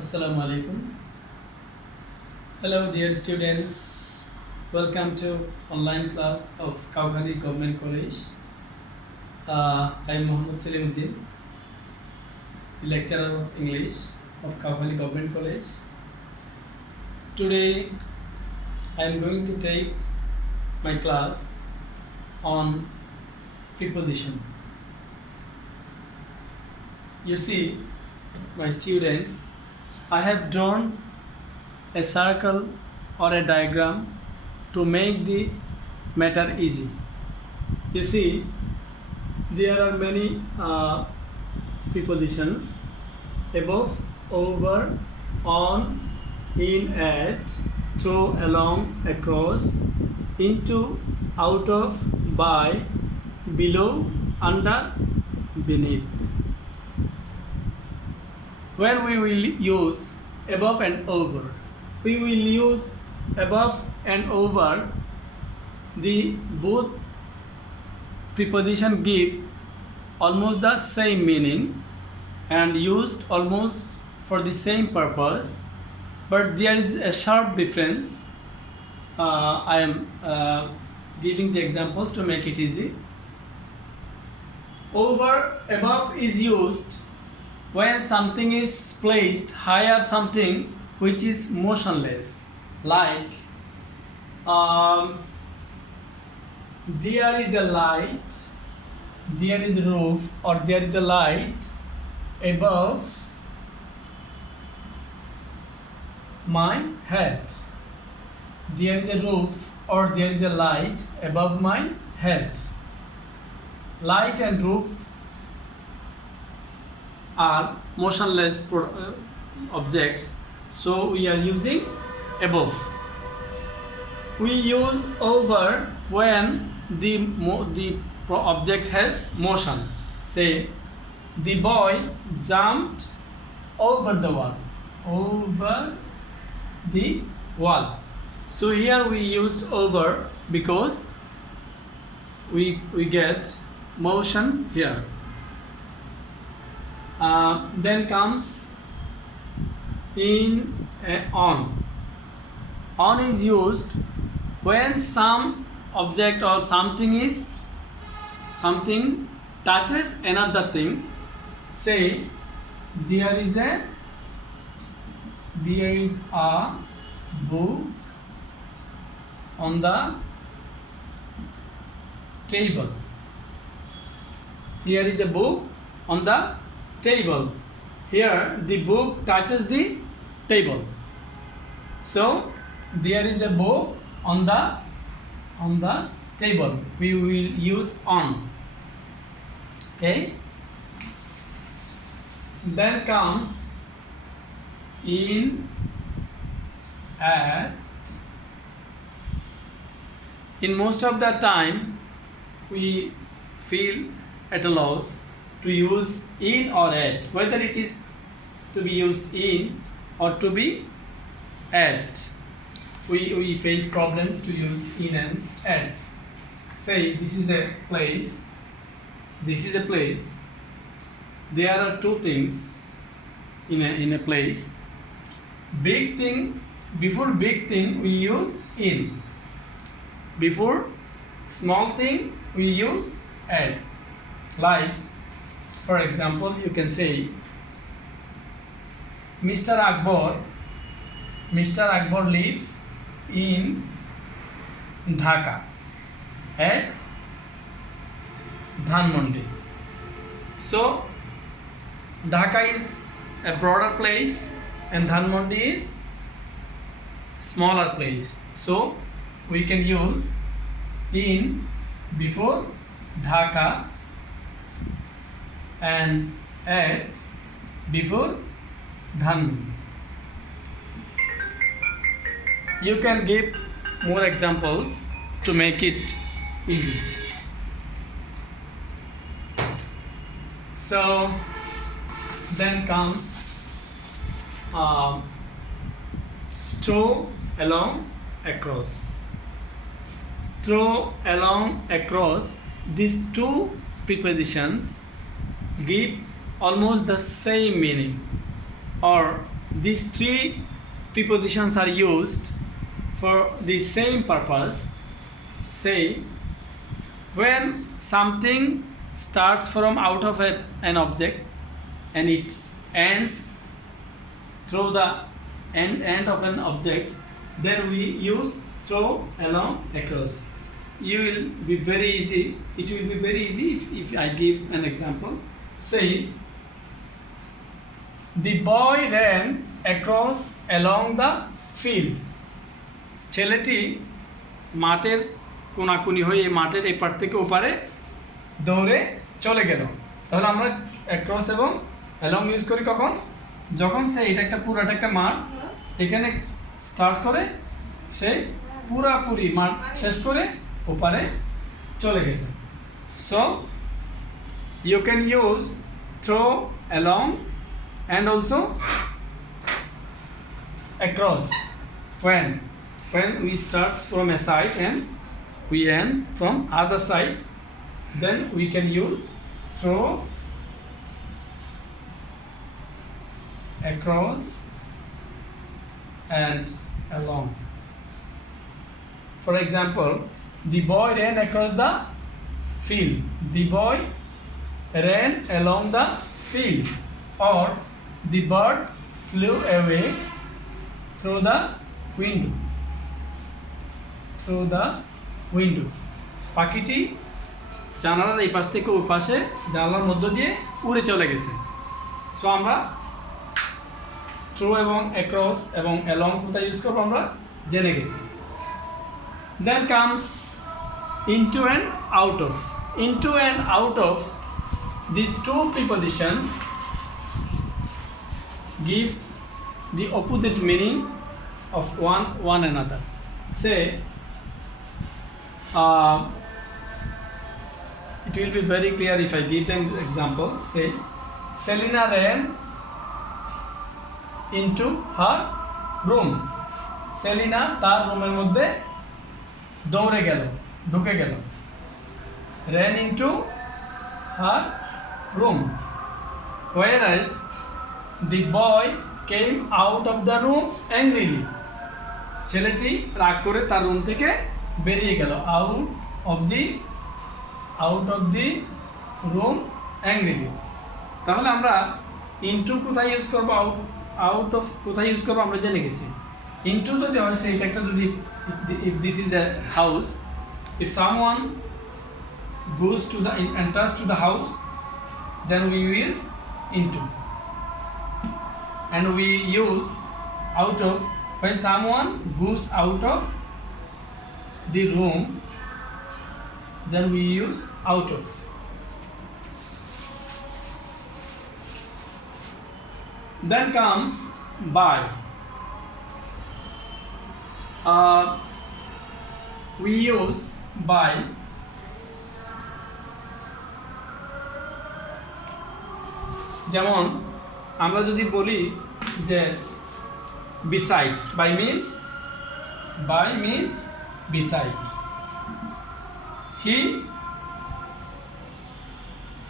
Assalamu alaikum. Hello dear students. Welcome to online class of Kaukali Government College. I am Muhammad Salimuddin, the lecturer of English of Kaukali Government College. Today I am going to take my class on preposition. You see, my students, I have drawn a circle or a diagram to make the matter easy. You see, there are many prepositions: above, over, on, in, at, through, along, across, into, out of, by, below, under, beneath. When we will use above and over, we will use above and over. The both preposition give almost the same meaning and used almost for the same purpose, but there is a sharp difference. I am giving the examples to make it easy. Above is used when something is placed higher something which is motionless, like there is a light, there is a roof, or there is a light above my head. There is a roof or there is a light above my head. Light and roof are motionless objects, so we are using above. We use over when the object has motion. Say, the boy jumped over the wall. Over the wall. So here we use over because we get motion here. Then comes in and on. On is used when some object or something touches another thing. Say, there is a book on the table. There is a book on the table. Here the book touches the table, so there is a book on the table. We will use on. Okay, then comes in, at. In most of the time we feel at a loss to use in or at, whether it is to be used in or to be at. We face problems to use in and at. Say, this is a place, this is a place. There are two things in a place. Big thing, before big thing we use in. Before small thing we use at. Like, for example, you can say, Mr. Akbar lives in Dhaka at Dhanmondi. So Dhaka is a broader place and Dhanmondi is smaller place. So we can use in before Dhaka and at before Dhanmondi. You can give more examples to make it easy. So then comes through, along, across. Through, along, across. These two prepositions give almost the same meaning, or these three prepositions are used for the same purpose. Say, when something starts from out of an object and it ends through the end of an object, then we use through, along, across. You will be very easy. It will be very easy if I give an example. Say, the boy ran across along the field. ছেলেটি মাঠের কোনাকুনি হয়ে মাঠের এপার থেকে ওপারে দৌড়ে চলে গেল। তাহলে আমরা অ্যাক্রস এবং অ্যালং ইউজ করি কখন? যখন সে এটা একটা পুরাটা একটা মাঠ, এখানে স্টার্ট করে সে পুরাপুরি মাঠ শেষ করে ওপারে চলে গেছে। So you can use through, along and also across when we start from a side and we end from other side, then we can use through, across and along. For example, the boy ran across the field. The boy ran along the field. Or the bird flew away through the window. Through the window. পাখিটি জানালার এই পাশ থেকে ওই পাশে জানালার মধ্য দিয়ে উড়ে চলে গেছে। সো আমরা থ্রু এবং অ্যাক্রস এবং অ্যালং কোথায় ইউজ করবো আমরা জেনে গেছি। Then comes into and out of. Into and out of these two preposition give the opposite meaning of one another. Say, it will be very clear if I give them example. Say, Selina ran into her room. Selina তার রুমের মধ্যে দৌড়ে গেল, ঢুকে গেল। ran into her room. Whereas the boy came out of the room angrily. ছেলেটি রাগ করে তার রুম থেকে বেরিয়ে গেল। out of the room angrily. তাহলে আমরা ইনটু কোথায় ইউজ করব, আউট অফ কোথায় ইউজ করব আমরা জেনে গেছি। ইনটু যদি হয় সেইটা একটা যদি if this is a house, if someone goes to the enters to the house, then we use into. And we use out of when someone goes out of the room, then we use out of. Then comes by. We use by যেমন আমরা যদি বলি যে beside, by means beside.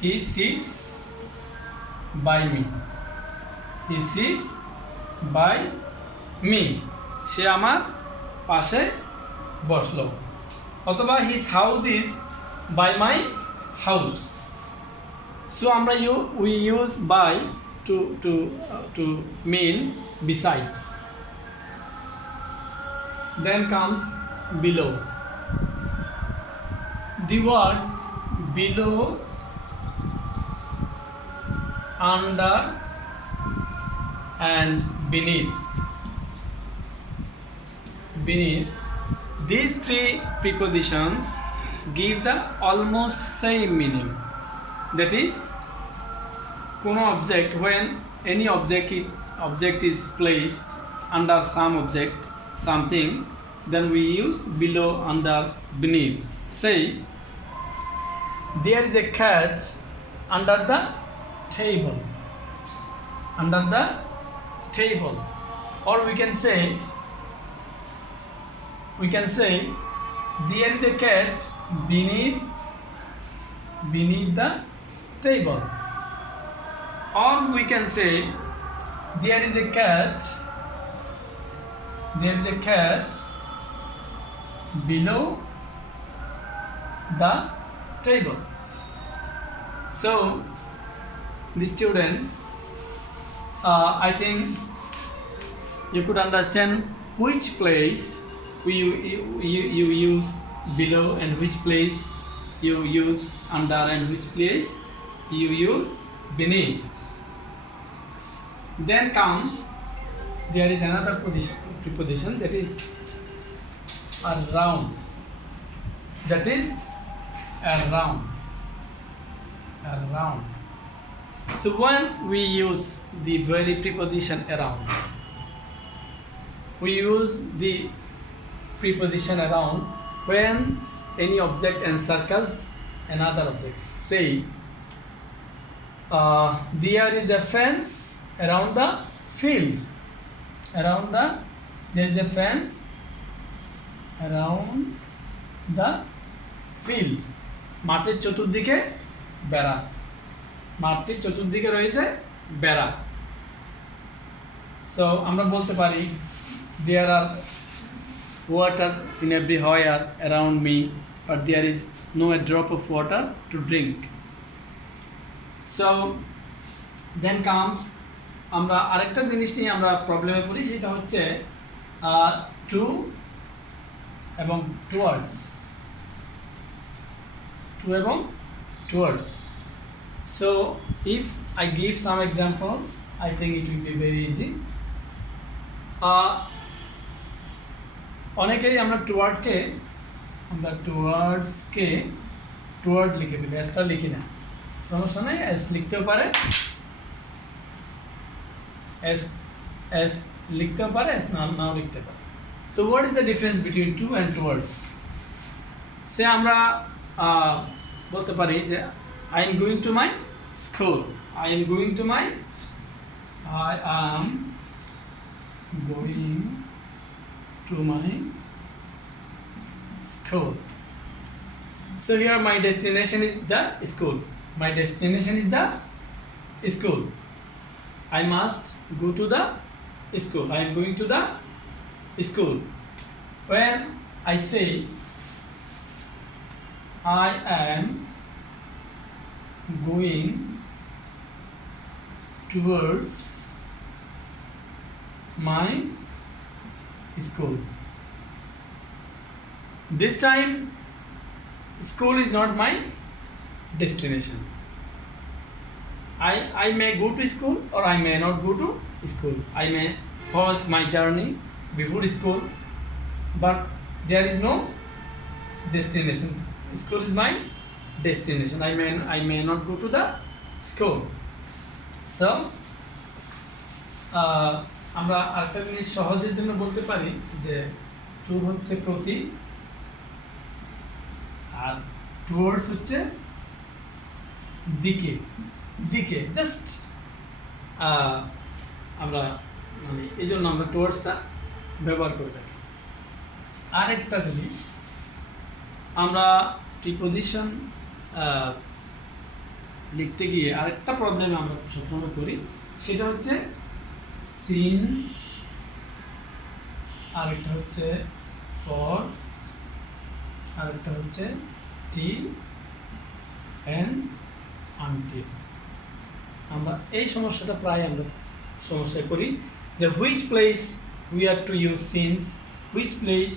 He sits by me. He sits by me. সে আমার পাশে বসলো। অথবা his house is by my house. So আমরা we use by to mean beside. Then comes below. The word below, under and beneath. These three prepositions give the almost same meaning. That is, কোনো object, when any object is placed under some object, something, then we use below, under, beneath. Say, there is a cat under the table. Under the table. Or we can say there is a cat beneath the table. Or we can say there is a cat below the table. So the students, I think you could understand which place you use below and which place you use under and which place you use beneath. Then comes, there is another preposition that is around. That is around. So when we use the very preposition around, we use the preposition around when any object encircles another object. Say, there is a fence around the field. There is a fence around the field. মাঠের চতুর্দিকে বেড়া। মাঠটির চতুর্দিকে রয়েছে বেড়া। So আমরা বলতে পারি there are water in everywhere around me, but there is no a drop of water to drink. So then comes, আমরা আরেকটা জিনিস নিয়ে আমরা প্রবলেমে পড়ি, সেটা হচ্ছে টু এবং towards. So if I give some examples, I think it will be very easy. অনেকেই আমরা টুয়ার্ডসকে টুয়ার্ড লিখে দিই, এসটা লিখি না, সমস্যা নেই, এস লিখতেও পারে, এস লিখতেও পারে, এস নাও লিখতে পারে। তো what is the difference between to and towards? সে আমরা বলতে পারি যে I am going to my school. I am going to my school. So here my destination is the school. I must go to the school. I am going to the school. When I say I am going towards my school, this time school is not my destination. I may go to school or I may not go to school. I may pause my journey before school, but there is no destination. School is my destination. I may not go to the school. So আমরা আরেকটা জিনিস সহজের জন্য বলতে পারি যে two হচ্ছে প্রতি, আর towards হচ্ছে দিকে জাস্ট আমরা মানে এই জন্য আমরা টুয়ার্ডসটা ব্যবহার করে থাকি। আরেকটা জিনিস, আমরা প্রিপোজিশন লিখতে গিয়ে আরেকটা প্রবলেম আমরা সবসময় করি, সেটা হচ্ছে সিন্স, আরেকটা হচ্ছে ফর, আরেকটা হচ্ছে টিল অ্যান্ড আনটিল। আমরা এই সমস্যাটা প্রায় আমরা সমস্যায় করি যে which place we are to use since, which place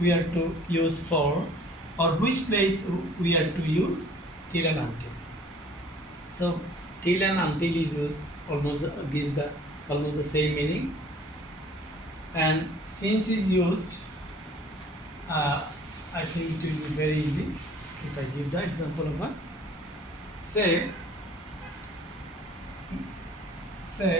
we are to use for, or which place we are to use till and until. So till and until is used gives almost the same meaning, and since is used, I think it will be very easy if I give the example of one. Say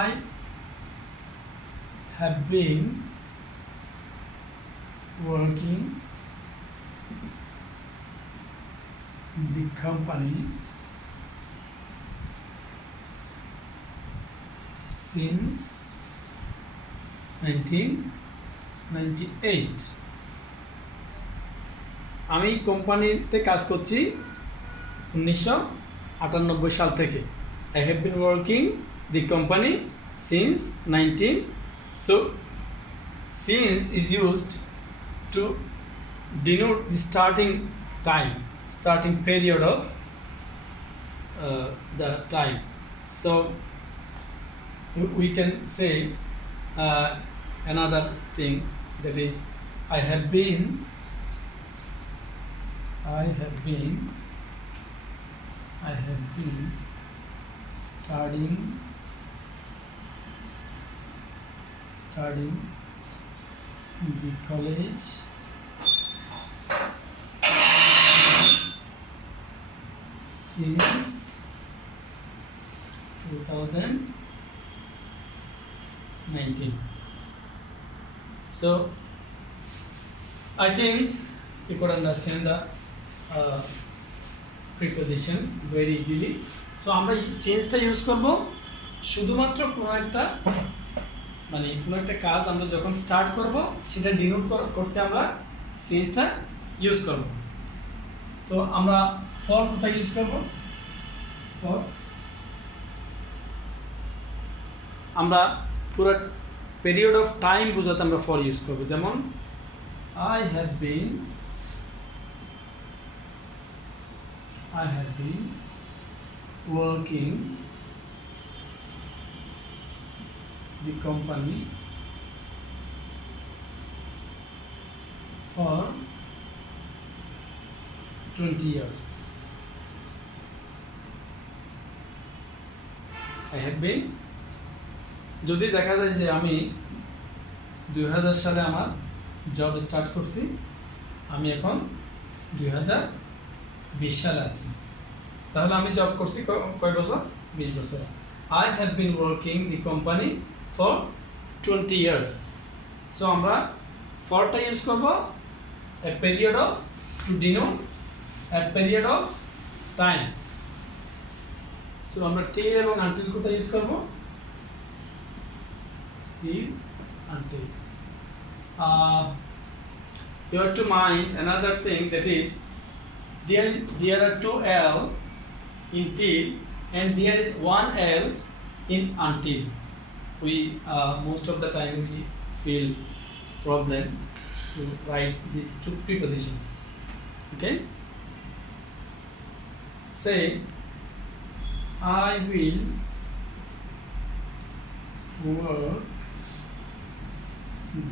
I have been working the company since 1998. আমি কোম্পানিতে কাজ করছি 1998 সাল থেকে। I have been working the company since 19. So since is used to denote the starting time, starting period of the time. So we can say another thing, that is I have been studying in the college since 2019. So I think you could understand the preposition very easily. So আমরা সিন্সটা use করব শুধুমাত্র কোনো একটা কাজ আমরা যখন start করব সেটা ডিনোট করতে আমরা সিন্সটা ইউজ করব। তো আমরা ফর কোথায় ইউজ করব? ফর আমরা পুরো পিরিয়ড অফ টাইম বোঝাতে আমরা ফর ইউজ করব। যেমন I have been working the company for 20 years. I have been, যদি দেখা যায় যে আমি 2000 সালে আমার জব স্টার্ট করছি, আমি এখন 2020 সালে আছি, তাহলে আমি জব করছি কয় বছর? 20 বছর। I have been working the company for 20 years. So আমরা ফরটা ইউজ করব a period of to denote a period of time. So আমরা till এবং until কোথায় ইউজ করব? Till, until. You have to mind another thing, that is there are two L in till and there is one L in until. We most of the time we feel problem to write these two prepositions. Okay, say I will work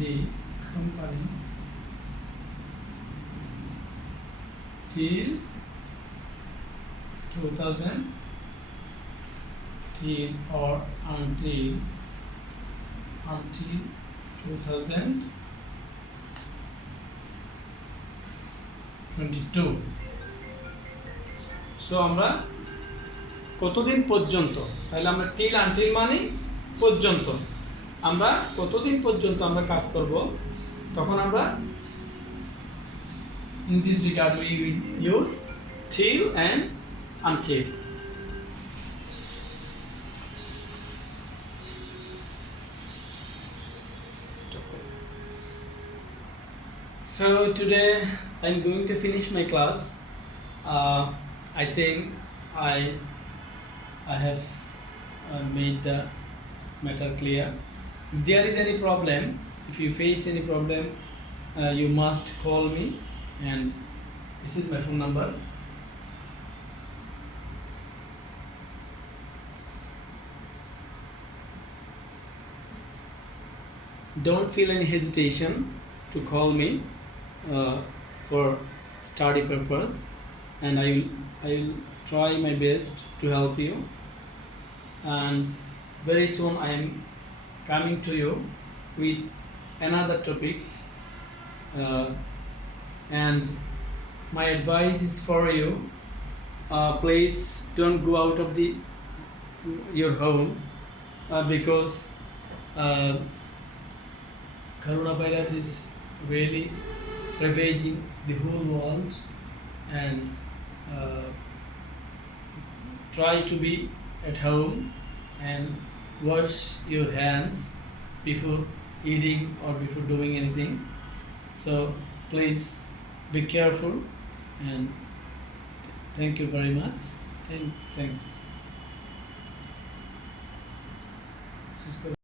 the company till 2010 or until 2022. So আমরা কতদিন পর্যন্ত, তাহলে আমরা till until মানে পর্যন্ত, আমরা কতদিন পর্যন্ত আমরা কাজ করব, তখন আমরা in this regard we will use till and until. So today I'm going to finish my class. I think I have made the matter clear. If there is any problem, if you face any problem, you must call me, and this is my phone number. Don't feel any hesitation to call me for study purpose, and I will try my best to help you. And very soon I am coming to you with another topic, and my advice is for you, please don't go out of your home, because coronavirus is really ravaging the whole world, and try to be at home and wash your hands before eating or before doing anything. So please be careful, and thank you very much. Thanks. শেষ করে